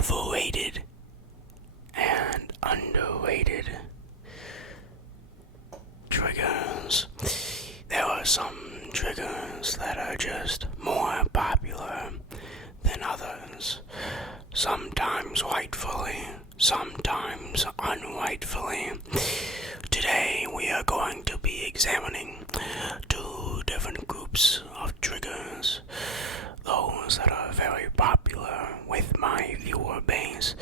overrated and underrated triggers. There are some triggers that are just more popular than others, sometimes rightfully, sometimes unrightfully. Today we are going to be examining two different groups of triggers, those that are very popular with my viewer base,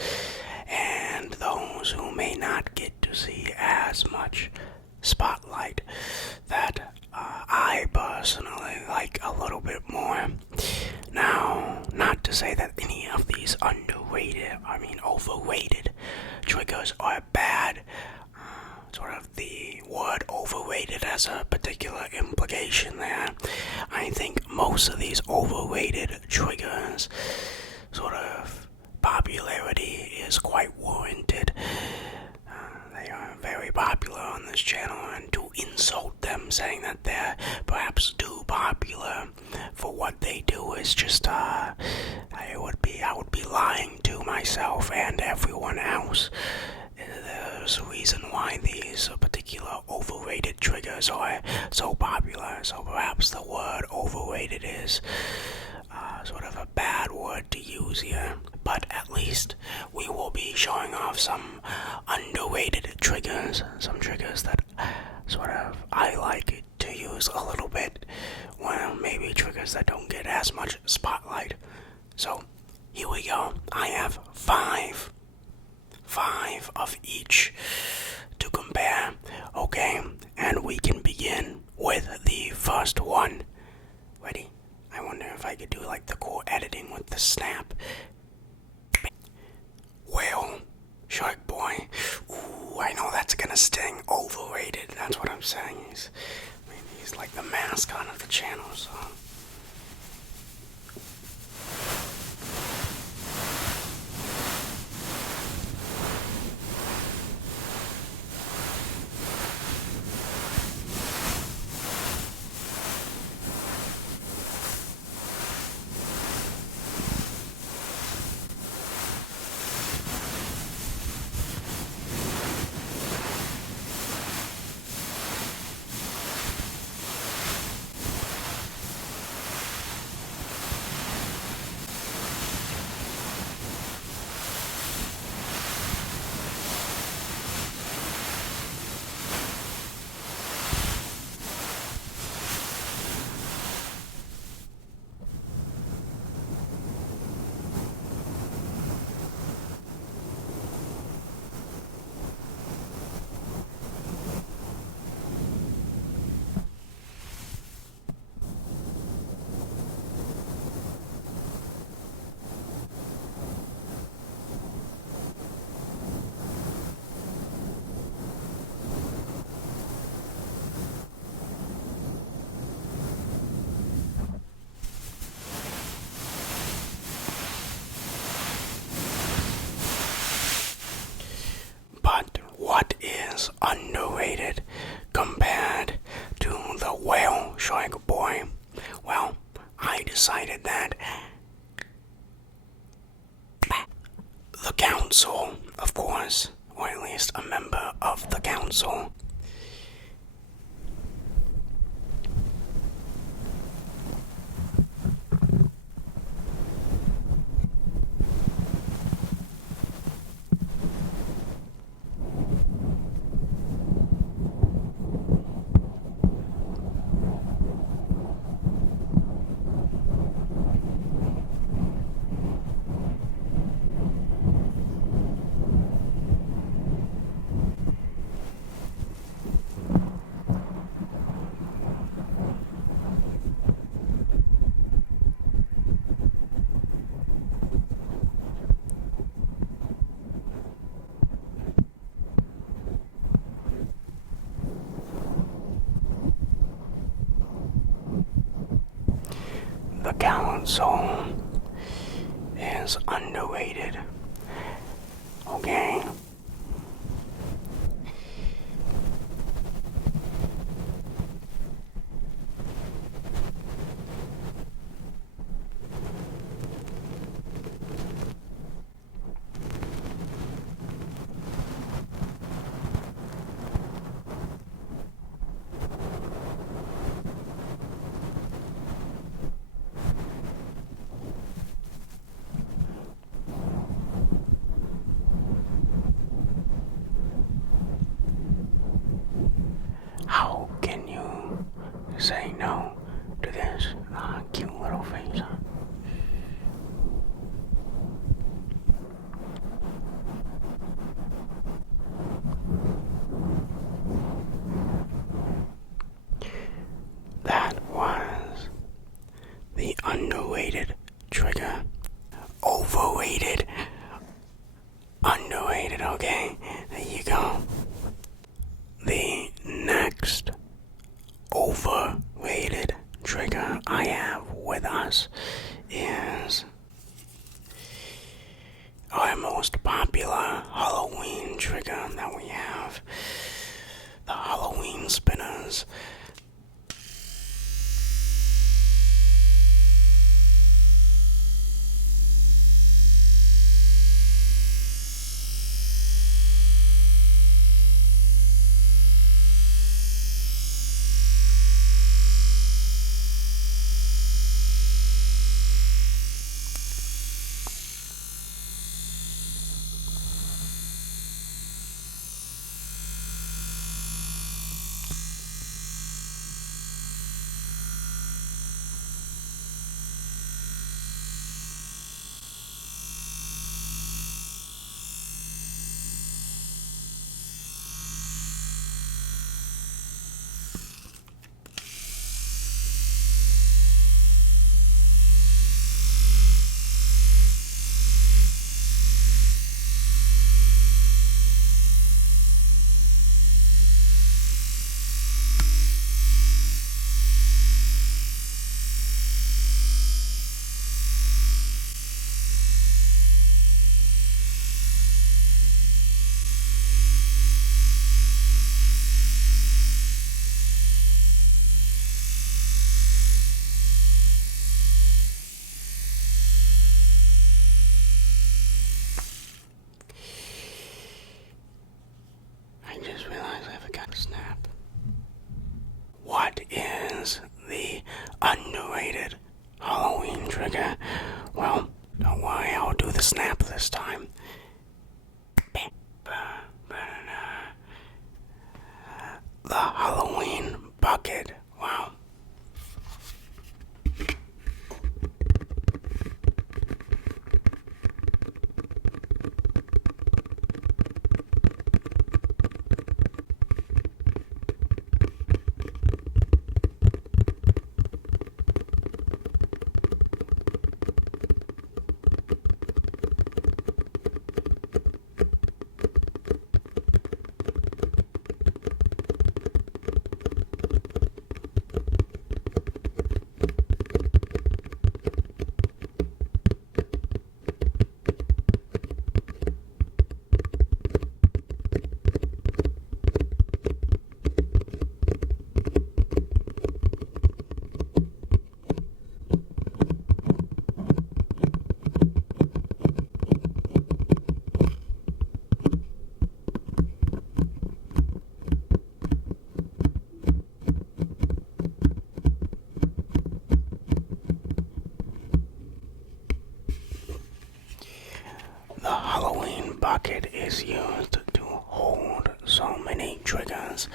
and those who may not get to see as much spotlight that I personally like a little bit more. Now, not to say that any of these overrated triggers are bad. Sort of the word overrated has a particular implication there. I think most of these overrated triggers, sort of popularity is quite warranted. They are very popular on this channel, and to insult them saying that they're perhaps too popular for what they do is just I would be lying to myself and everyone else. There's a reason why these particular overrated triggers are so popular, so perhaps the word overrated is sort of a bad word to use here, but at least we will be showing off some underrated triggers, some triggers that sort of I like to use a little bit, well, maybe triggers that don't get as much spotlight. So here we go. I have five of each to compare. Okay, and we can begin with the first one. Ready? I wonder if I could do like the cool editing with the snap. Whale, shark boy. Ooh, I know that's gonna sting. Overrated, that's what I'm saying. He's like the mascot of the channel, so. What is underrated compared to the whale shark boy? Well, I decided that the council, of course, or at least a member of the council, the council is underrated. Okay? triggers. I just realized I forgot to snap. What is the underrated Halloween trigger? Well, don't worry, I'll do the snap this time. The Halloween bucket. Wow. The Halloween bucket is used to hold so many triggers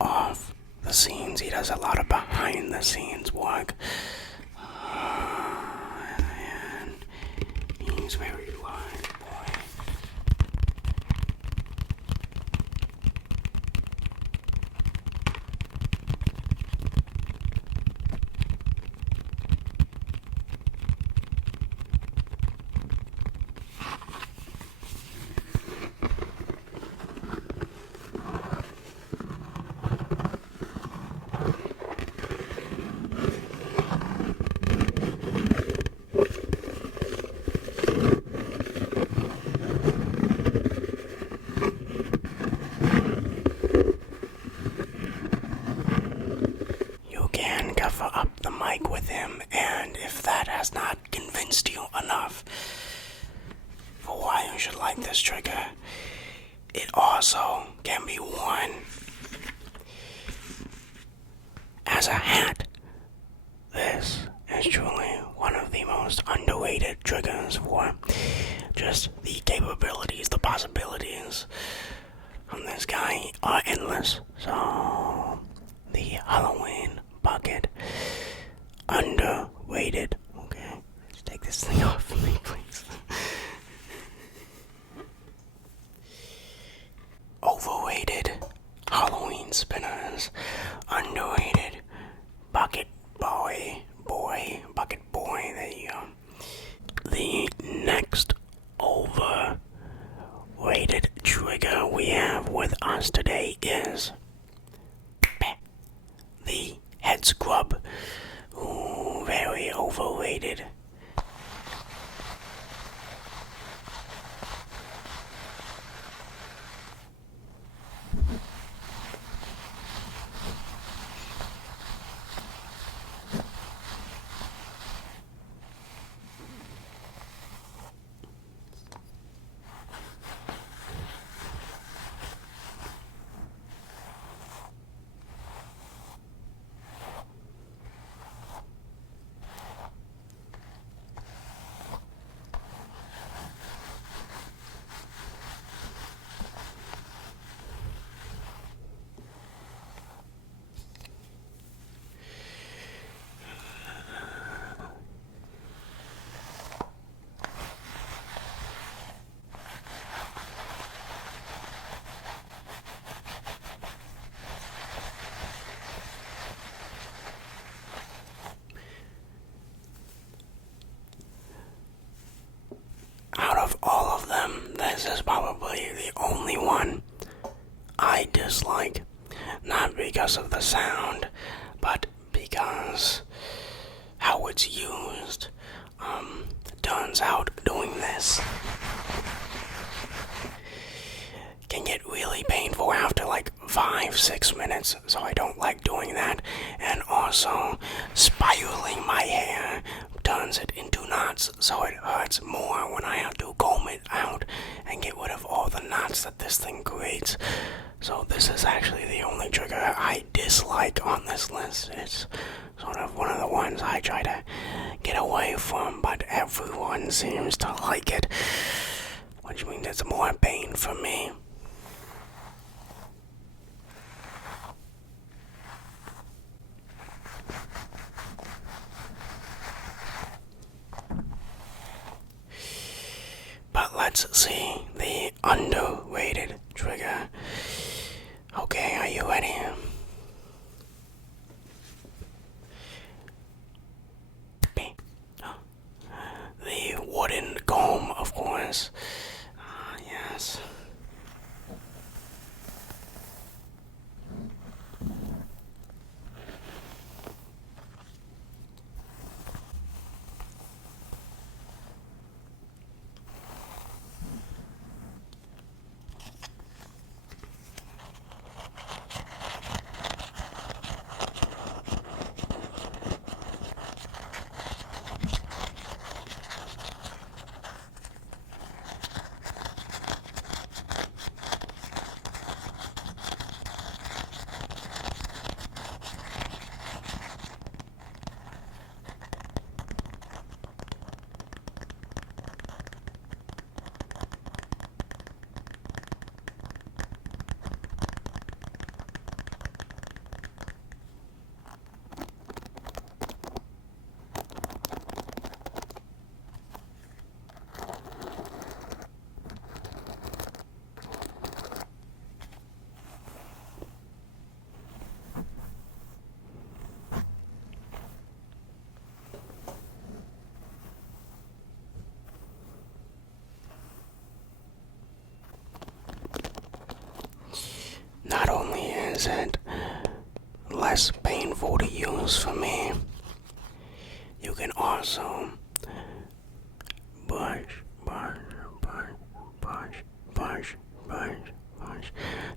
off the scenes. He does a lot of behind the scenes work. And he's very live, boy. Cover up the mic with him, and if that has not convinced you enough for why you should like this trigger, it also can be worn as a hat. This is truly one of the most underrated triggers for just the capabilities, the possibilities from this guy are endless. So the Halloween bucket, underrated. Okay, let's take this thing off for me, please. Overrated Halloween spinners, underrated bucket boy, bucket boy. There you go. The next overrated trigger we have with us today is the head scrub. Ooh, very overrated. this is probably the only one I dislike. Not because of the sound, but because how it's used. Turns out doing this can get really painful after like 5-6 minutes, so I don't like doing that. And also, spiraling my hair turns it into knots, so it hurts more when I have to comb it out and get rid of all the knots that this thing creates. So this is actually the only trigger I dislike on this list. It's sort of one of the ones I try to get away from, but everyone seems to like it, which means it's more pain for me. But let's see the underrated trigger. Okay, are you ready? The wooden comb, of course. Yes. Not only is it less painful to use for me, you can also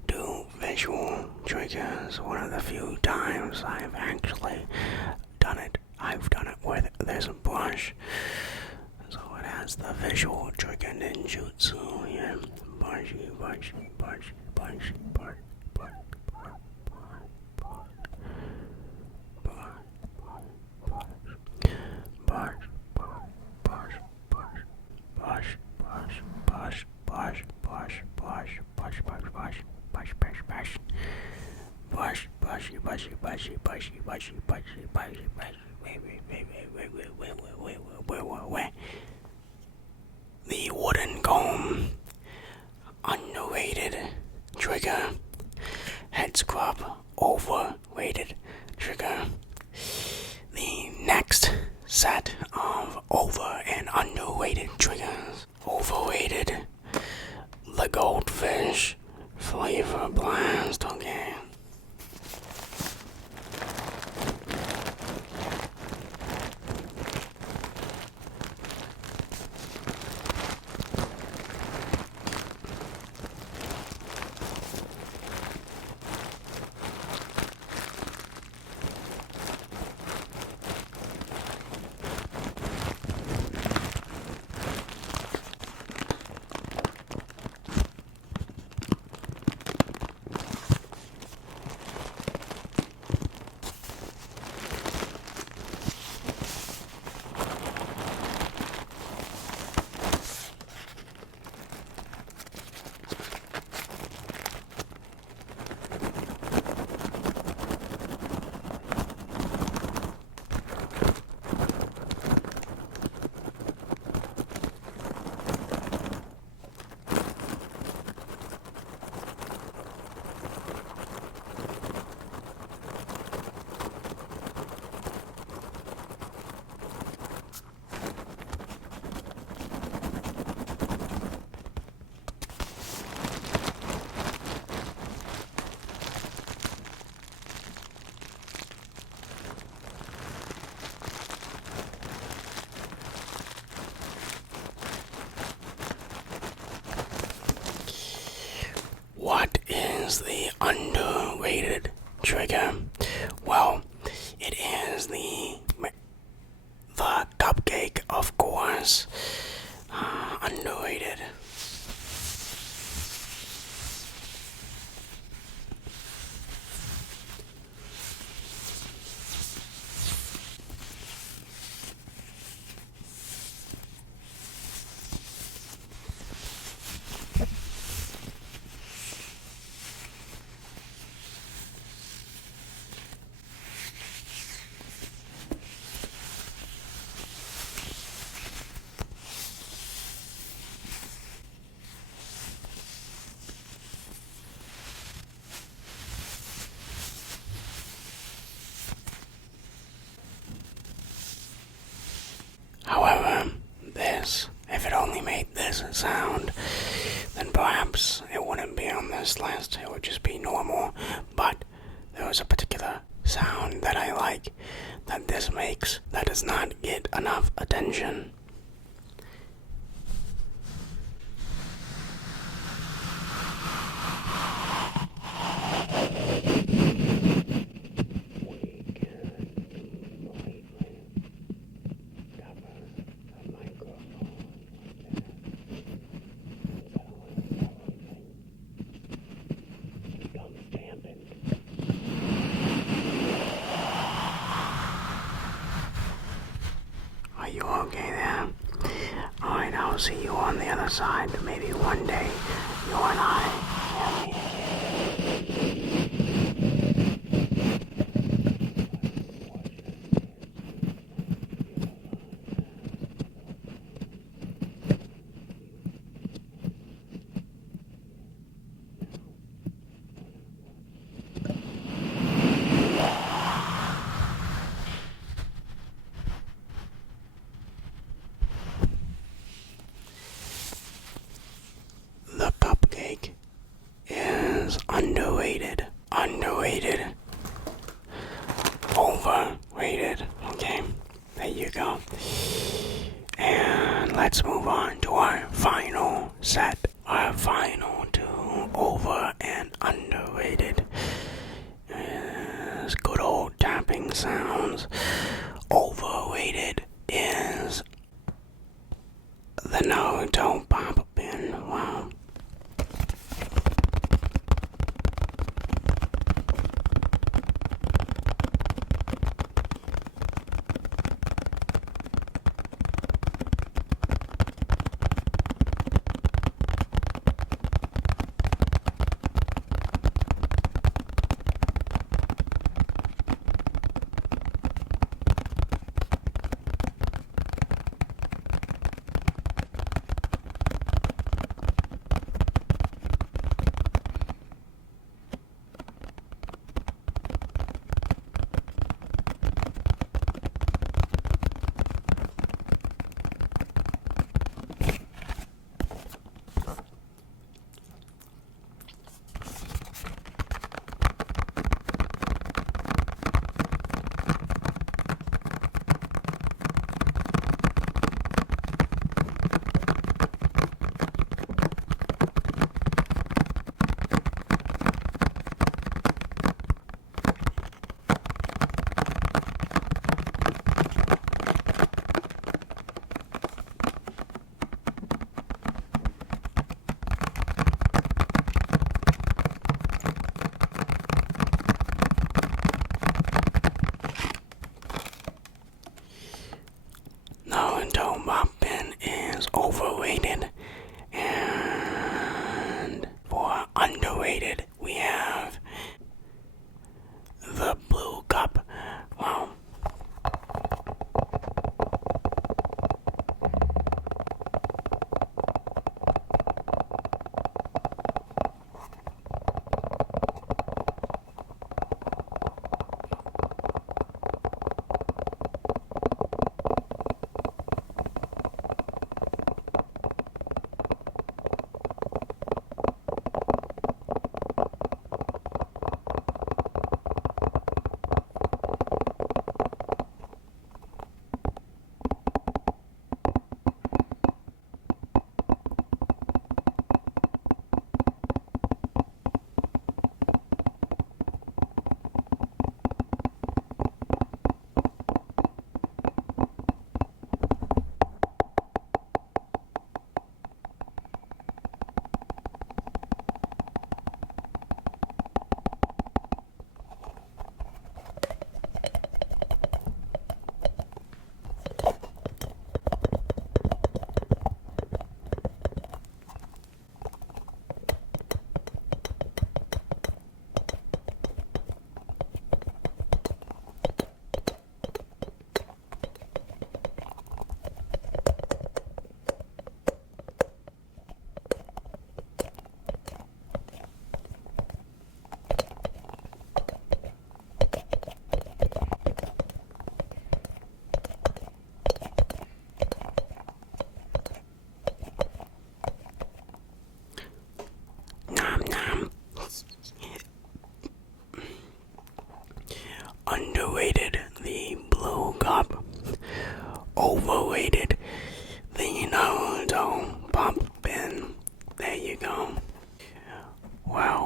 do visual triggers. One of the few times I've actually done it, I've done it where there's a brush, so it has the visual trigger ninjutsu here. The wooden comb, underrated trigger. Head scrub, overrated trigger. The next set of over and underrated triggers. Overrated, the Goldfish flavor blast. Okay. underrated trigger? Well, it is the cupcake, of course. Underrated. However, if it only made this sound, then perhaps it wouldn't be on this list, it would just be normal. But there was a particular sound that I like that this makes that does not get enough attention. Are you okay there? Alright, I'll see you on the other side. Maybe one day you and I can meet. The cupcake is underrated. Underrated. Overrated. Okay, there you go. And let's move on to our final set. Our final two over and underrated is good old tapping sounds. Overrated is the Naruto pop pin. Wow. So, pumping. There you go. Well.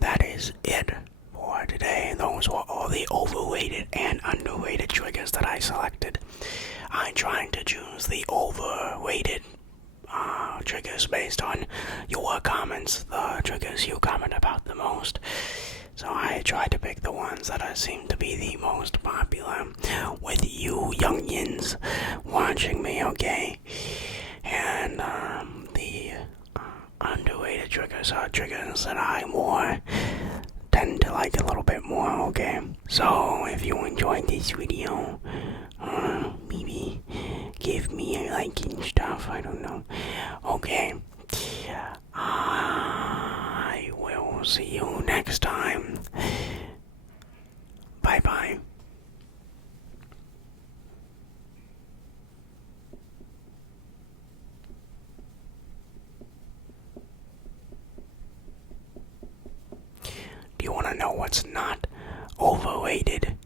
That is it for today. Those were all the overrated and underrated triggers that I selected. I'm trying to choose the overrated triggers based on your comments, the triggers you comment about the most. So I tried to pick the ones that seem to be the most popular with you youngins watching me, okay? And the underrated triggers are triggers that I tend to like a little bit more, okay? So if you enjoyed this video, maybe give me a like and stuff, I don't know. Okay, I will see you next time. Bye bye. Do you want to know what's not overrated?